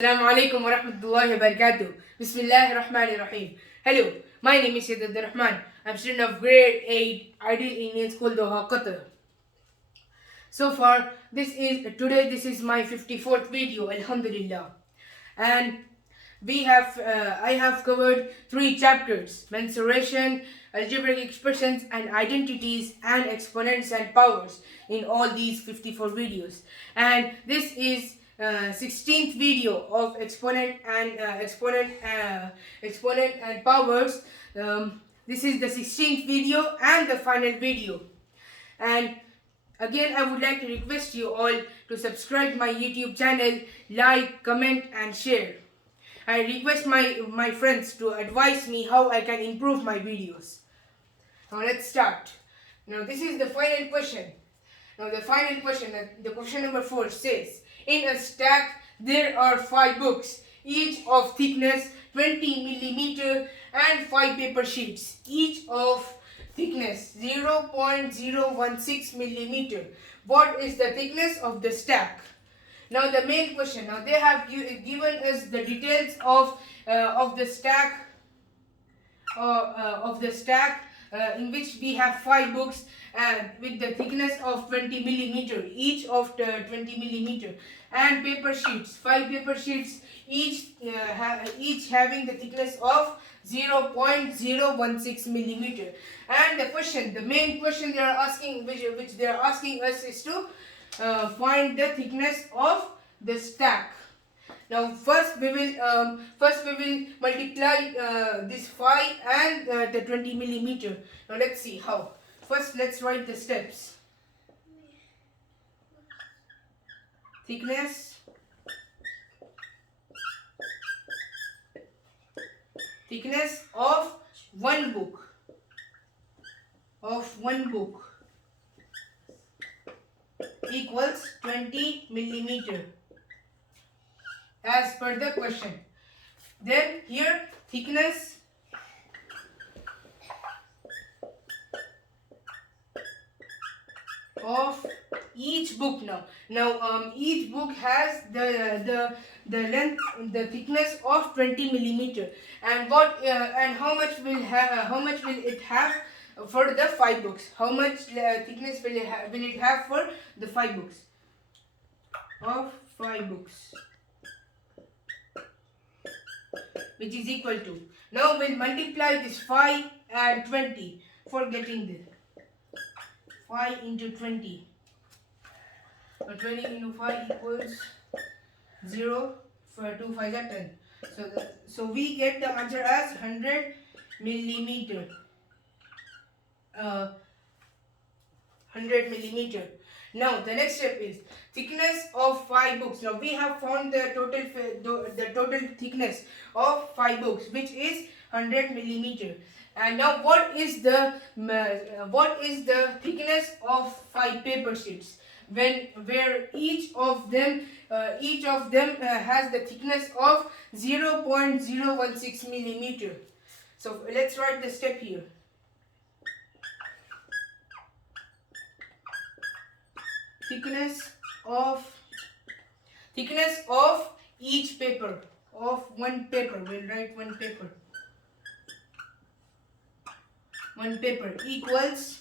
Assalamu alaikum wa rahmatullahi wa barakatuh. Bismillahir Rahmanir Rahim. Hello, my name is Syed Rahman. I'm a student of grade 8 Ideal Indian School, Doha, Qatar. So far, this is my 54th video, Alhamdulillah. And I have covered 3 chapters: mensuration, algebraic expressions and identities, and exponents and powers in all these 54 videos. And this is 16th video of exponent and powers. This is the 16th video and the final video. And again, I would like to request you all to subscribe my YouTube channel, like, comment and share. I request my friends to advise me how I can improve my videos. Now let's start. Now this is the final question. Now the final question, the question number 4 says, in a stack there are 5 books, each of thickness 20 millimeter and 5 paper sheets, each of thickness 0.016 millimeter. What is the thickness of the stack? Now the main question. Now they have given us the details of the stack in which we have 5 books with the thickness of 20 millimeter, each of the 20 millimeter, and paper sheets, 5 paper sheets, each having the thickness of 0.016 millimeter. And the main question they are asking, which they are asking us, is to find the thickness of the stack. Now first we will multiply this 5 and the 20 millimeter. Now let's see how. First let's write the steps. Thickness of one book equals 20 millimeter as per the question. Then here thickness of each book. Now each book has the length, the thickness of 20 millimeter, and how much will it have for the 5 books? How much thickness will it have for the 5 books? Of 5 books, which is equal to, now we'll multiply this 5 and 20 for getting this. 5 into 20. So 20 into 5 equals 0. For 2 5 are 10. So we get the answer as 100 millimeter. 100 millimeter. Now the next step is thickness of 5 books. Now we have found the total thickness of 5 books, which is 100 millimeter. And now what is the thickness of 5 paper sheets, where each of them has the thickness of 0.016 millimeter. So let's write the step here. Thickness of each paper, of one paper, we'll write one paper equals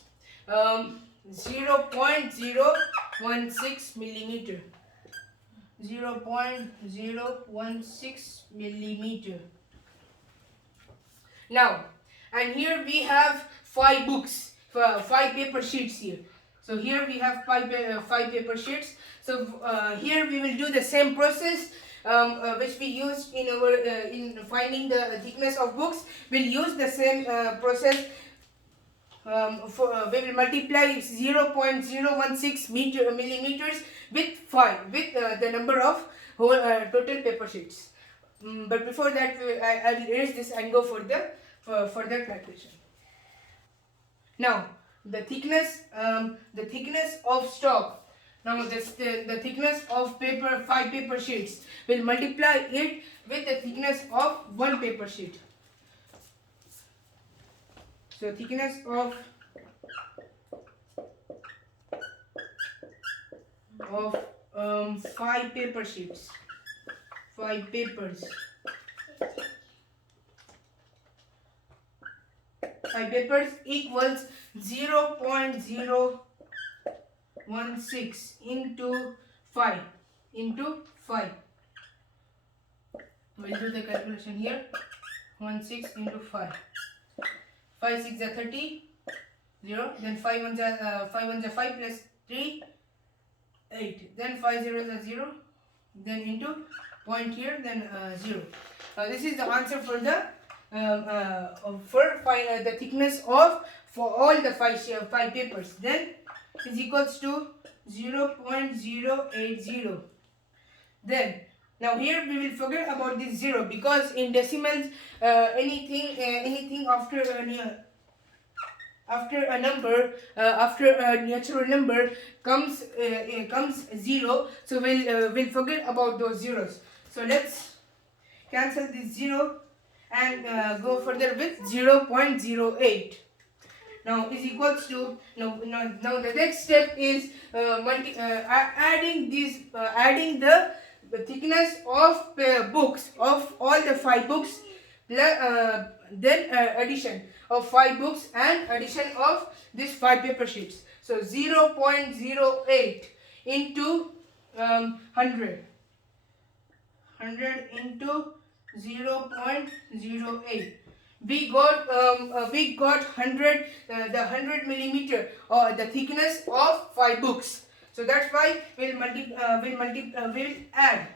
0.016 millimeter. 0.016 millimeter. Now, and here we have 5 books, 5 paper sheets here. So here we have 5 paper sheets. So here we will do the same process which we used in finding the thickness of books. We'll use the same process. We will multiply 0.016 millimeters with 5, with the number of total paper sheets. But before that, I will erase this and go for the further calculation. Now the thickness of stock. Now the thickness of 5 paper sheets, will multiply it with the thickness of 1 paper sheet. So thickness of 5 paper sheets. 5 papers. 5 papers equals 0.016 into 5 into 5. We'll do the calculation here. 16 into 5. 5 6 are 30. 0. Then 5 1 are 5 plus 3. 8. Then 5 zeros are 0. Then into point here. Then 0. This is the answer for the the thickness of for all the 5 papers. Then is equals to 0.080. Then now here we will forget about this 0 because in decimals anything after a number after a natural number comes 0. So we'll forget about those zeros. So let's cancel this 0 and go further with 0.08. Now is equals to now the next step is adding the thickness of books of all the 5 books, then addition of 5 books and addition of these 5 paper sheets. So 0.08 into 100 into 0.08. We got 100 the 100 millimeter or the thickness of 5 books. So that's why we'll add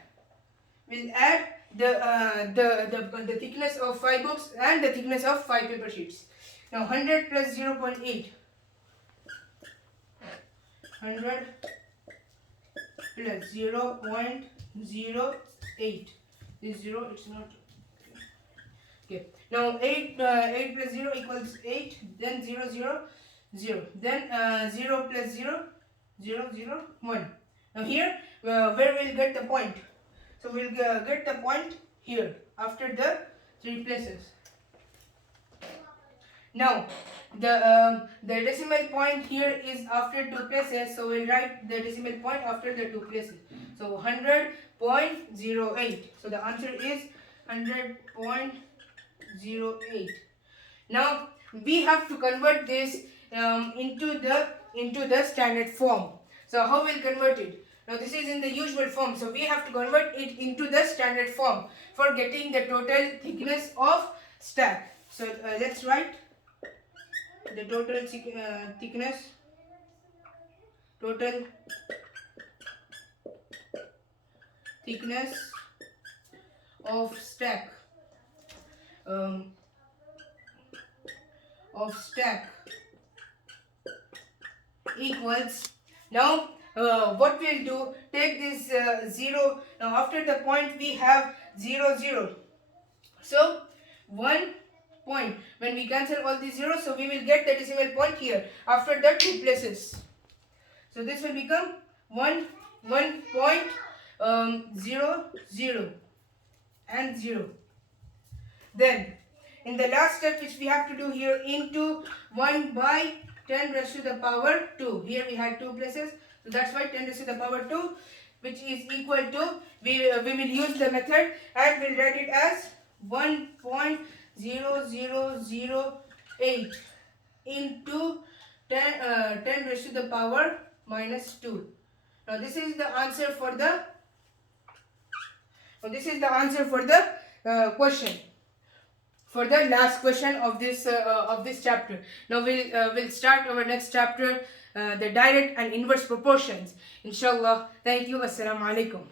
the thickness of 5 books and the thickness of 5 paper sheets. Now 100 plus 0.8. 100 plus 0.08. This 0, it's not. Okay. Now 8 plus 0 equals 8. Then 0 0 0. Then 0 plus 0 0 0 1. Now here where we'll get the point. So we'll get the point here after the 3 places. Now the decimal point here is after 2 places, so we'll write the decimal point after the 2 places. So 100.08. So the answer is 100.08. Now we have to convert this into the standard form. So how we'll convert it? Now this is in the usual form, so we have to convert it into the standard form for getting the total thickness of stack. So let's write the total thickness of stack equals. Now what we'll do, take this 0. Now after the point we have 0 0. So 1 point. When we cancel all these zeros, so we will get the decimal point here after the 2 places. So this will become 1.00 and 0. Then in the last step which we have to do here, into 1 by 10 raised to the power 2. Here we had 2 places, so that's why 10 raised to the power 2, which is equal to, we will use the method and we'll write it as 1.0008 into 10 raised to the power minus 2. Now this is the answer for the question, for the last question of this chapter. Now we'll start our next chapter, the direct and inverse proportions. Inshallah. Thank you. Assalamu alaikum.